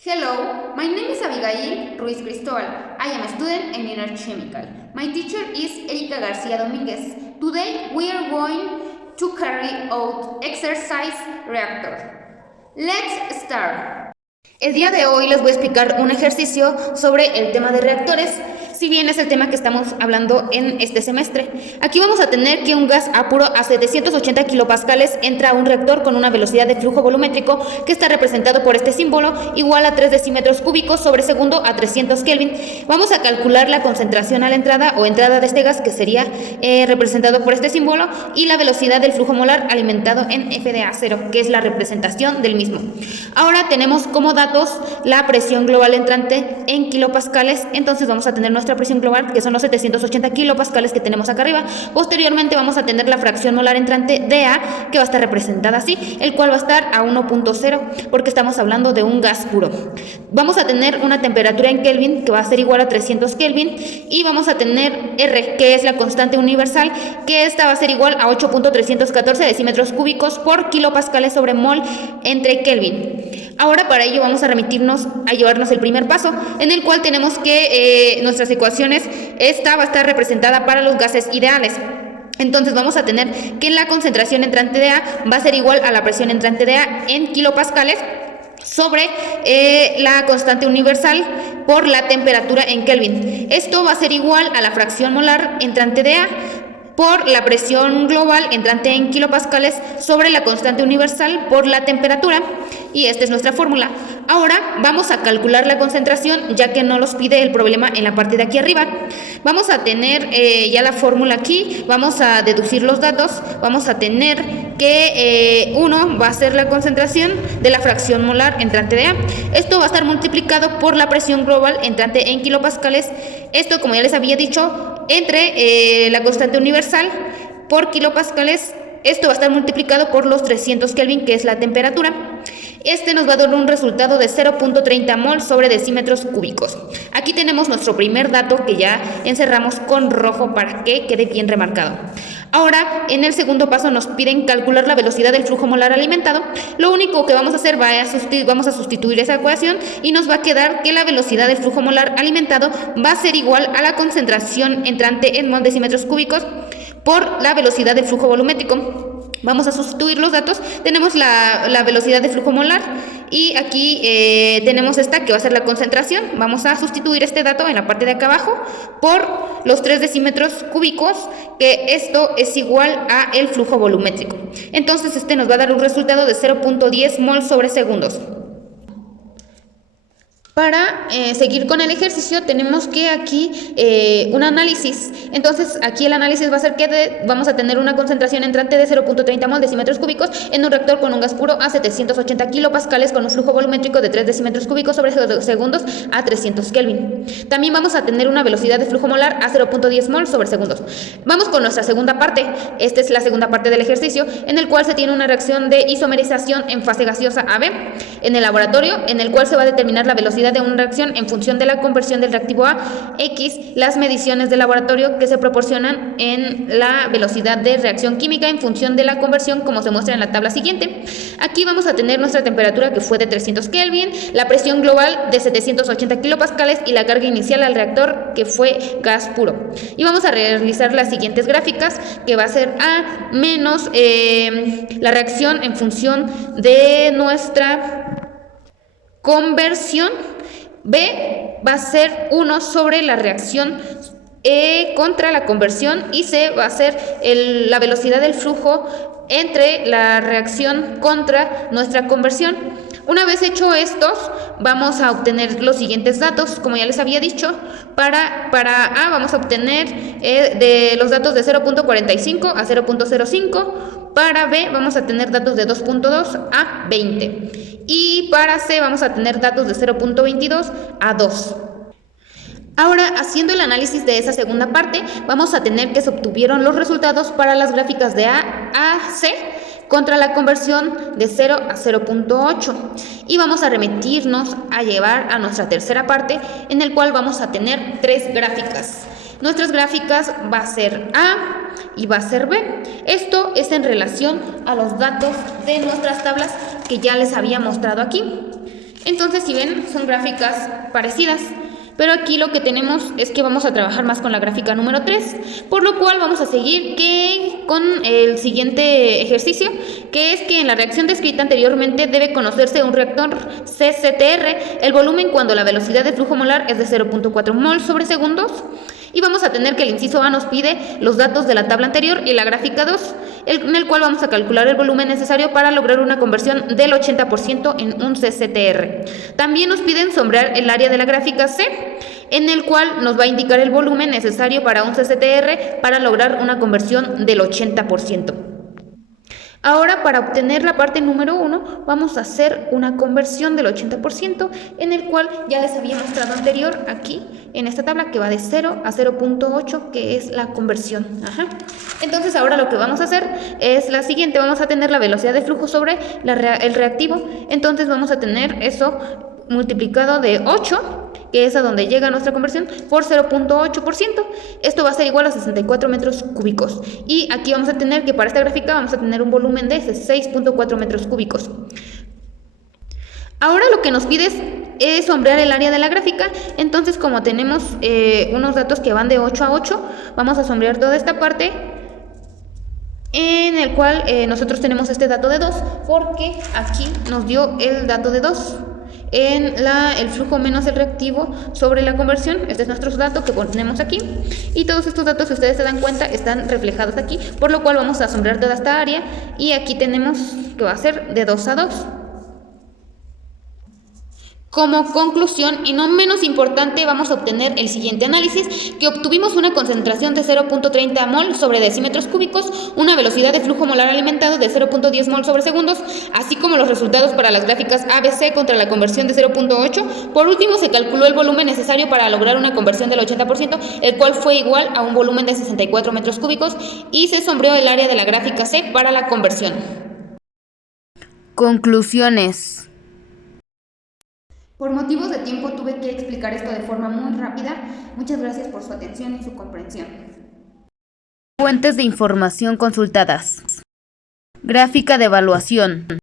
Hello, my name is Abigail Ruiz Cristobal. I am a student in Energy Chemical. My teacher is Erika Garcia Dominguez. Today we are going to carry out exercise reactor. Let's start. El día de hoy les voy a explicar un ejercicio sobre el tema de reactores, si bien es el tema que estamos hablando en este semestre. Aquí vamos a tener que un gas apuro a 780 kilopascales entra a un reactor con una velocidad de flujo volumétrico que está representado por este símbolo, igual a 3 decímetros cúbicos sobre segundo a 300 Kelvin. Vamos a calcular la concentración a la entrada o entrada de este gas, que sería representado por este símbolo, y la velocidad del flujo molar alimentado en FDA0, que es la representación del mismo. Ahora tenemos como datos la presión global entrante en kilopascales. Entonces vamos a tener nuestra presión global, que son los 780 kilopascales que tenemos acá arriba. Posteriormente vamos a tener la fracción molar entrante dA, que va a estar representada así, el cual va a estar a 1.0 porque estamos hablando de un gas puro. Vamos a tener una temperatura en Kelvin que va a ser igual a 300 Kelvin, y vamos a tener R, que es la constante universal, que esta va a ser igual a 8.314 decímetros cúbicos por kilopascales sobre mol entre Kelvin. Ahora para ello vamos a remitirnos a llevarnos el primer paso, en el cual tenemos que nuestras ecuaciones, esta va a estar representada para los gases ideales. Entonces vamos a tener que la concentración entrante de A va a ser igual a la presión entrante de A en kilopascales sobre la constante universal por la temperatura en Kelvin. Esto va a ser igual a la fracción molar entrante de A por la presión global entrante en kilopascales sobre la constante universal por la temperatura, y esta es nuestra fórmula. Ahora vamos a calcular la concentración, ya que no los pide el problema en la parte de aquí arriba. Vamos a tener ya la fórmula aquí, vamos a deducir los datos. Vamos a tener que 1 va a ser la concentración de la fracción molar entrante de A. Esto va a estar multiplicado por la presión global entrante en kilopascales. Esto, como ya les había dicho, entre la constante universal por kilopascales. Esto va a estar multiplicado por los 300 Kelvin, que es la temperatura. Este nos va a dar un resultado de 0.30 mol sobre decímetros cúbicos. Aquí tenemos nuestro primer dato, que ya encerramos con rojo para que quede bien remarcado. Ahora, en el segundo paso nos piden calcular la velocidad del flujo molar alimentado. Lo único que vamos a hacer vamos a sustituir esa ecuación, y nos va a quedar que la velocidad del flujo molar alimentado va a ser igual a la concentración entrante en mol decímetros cúbicos por la velocidad del flujo volumétrico. Vamos a sustituir los datos. Tenemos la velocidad de flujo molar, y aquí tenemos esta, que va a ser la concentración. Vamos a sustituir este dato en la parte de acá abajo por los 3 decímetros cúbicos, que esto es igual a el flujo volumétrico. Entonces este nos va a dar un resultado de 0.10 mol sobre segundos. Para seguir con el ejercicio tenemos que aquí un análisis. Entonces aquí el análisis va a ser que vamos a tener una concentración entrante de 0.30 mol decímetros cúbicos en un reactor con un gas puro a 780 kilopascales con un flujo volumétrico de 3 decímetros cúbicos sobre segundos a 300 Kelvin. También vamos a tener una velocidad de flujo molar a 0.10 mol sobre segundos. Vamos con nuestra segunda parte. Esta es la segunda parte del ejercicio, en el cual se tiene una reacción de isomerización en fase gaseosa AB en el laboratorio, en el cual se va a determinar la velocidad de una reacción en función de la conversión del reactivo A, X, las mediciones de laboratorio que se proporcionan en la velocidad de reacción química en función de la conversión, como se muestra en la tabla siguiente. Aquí vamos a tener nuestra temperatura, que fue de 300 Kelvin, la presión global de 780 kilopascales y la carga inicial al reactor, que fue gas puro. Y vamos a realizar las siguientes gráficas, que va a ser A menos la reacción en función de nuestra conversión. B va a ser 1 sobre la reacción contra la conversión, y C va a ser la velocidad del flujo entre la reacción contra nuestra conversión. Una vez hecho estos, vamos a obtener los siguientes datos. Como ya les había dicho, para A vamos a obtener de los datos de 0.45 a 0.05. Para B vamos a tener datos de 2.2 a 20. Y para C vamos a tener datos de 0.22 a 2. Ahora, haciendo el análisis de esa segunda parte, vamos a tener que se obtuvieron los resultados para las gráficas de A a C contra la conversión de 0 a 0.8, y vamos a remitirnos a llevar a nuestra tercera parte, en el cual vamos a tener 3 gráficas. Nuestras gráficas va a ser A y va a ser B. Esto es en relación a los datos de nuestras tablas que ya les había mostrado aquí. Entonces, si ven, son gráficas parecidas. Pero aquí lo que tenemos es que vamos a trabajar más con la gráfica número 3, por lo cual vamos a seguir con el siguiente ejercicio, que es que en la reacción descrita anteriormente debe conocerse un reactor CCTR, el volumen cuando la velocidad de flujo molar es de 0.4 mol sobre segundos. Y vamos a tener que el inciso A nos pide los datos de la tabla anterior y la gráfica 2, en el cual vamos a calcular el volumen necesario para lograr una conversión del 80% en un CCTR. También nos piden sombrear el área de la gráfica C, en el cual nos va a indicar el volumen necesario para un CCTR para lograr una conversión del 80%. Ahora, para obtener la parte número 1, vamos a hacer una conversión del 80%, en el cual ya les había mostrado anterior aquí, en esta tabla, que va de 0 a 0.8, que es la conversión. Entonces, ahora lo que vamos a hacer es la siguiente. Vamos a tener la velocidad de flujo sobre el reactivo. Entonces, vamos a tener eso multiplicado de 8, que es a donde llega nuestra conversión, por 0.8%. Esto va a ser igual a 64 metros cúbicos. Y aquí vamos a tener que para esta gráfica vamos a tener un volumen de 6.4 metros cúbicos. Ahora lo que nos pide es sombrear el área de la gráfica. Entonces, como tenemos unos datos que van de 8 a 8, vamos a sombrear toda esta parte, en el cual nosotros tenemos este dato de 2, porque aquí nos dio el dato de 2. En el flujo menos el reactivo sobre la conversión. Este es nuestro dato que ponemos aquí, y todos estos datos, si ustedes se dan cuenta, están reflejados aquí, por lo cual vamos a sombrear toda esta área, y aquí tenemos que va a ser de 2 a 2. Como conclusión, y no menos importante, vamos a obtener el siguiente análisis, que obtuvimos una concentración de 0.30 mol sobre decímetros cúbicos, una velocidad de flujo molar alimentado de 0.10 mol sobre segundos, así como los resultados para las gráficas ABC contra la conversión de 0.8. Por último, se calculó el volumen necesario para lograr una conversión del 80%, el cual fue igual a un volumen de 64 metros cúbicos, y se sombreó el área de la gráfica C para la conversión. Conclusiones. Por motivos de tiempo tuve que explicar esto de forma muy rápida. Muchas gracias por su atención y su comprensión. Fuentes de información consultadas. Gráfica de evaluación.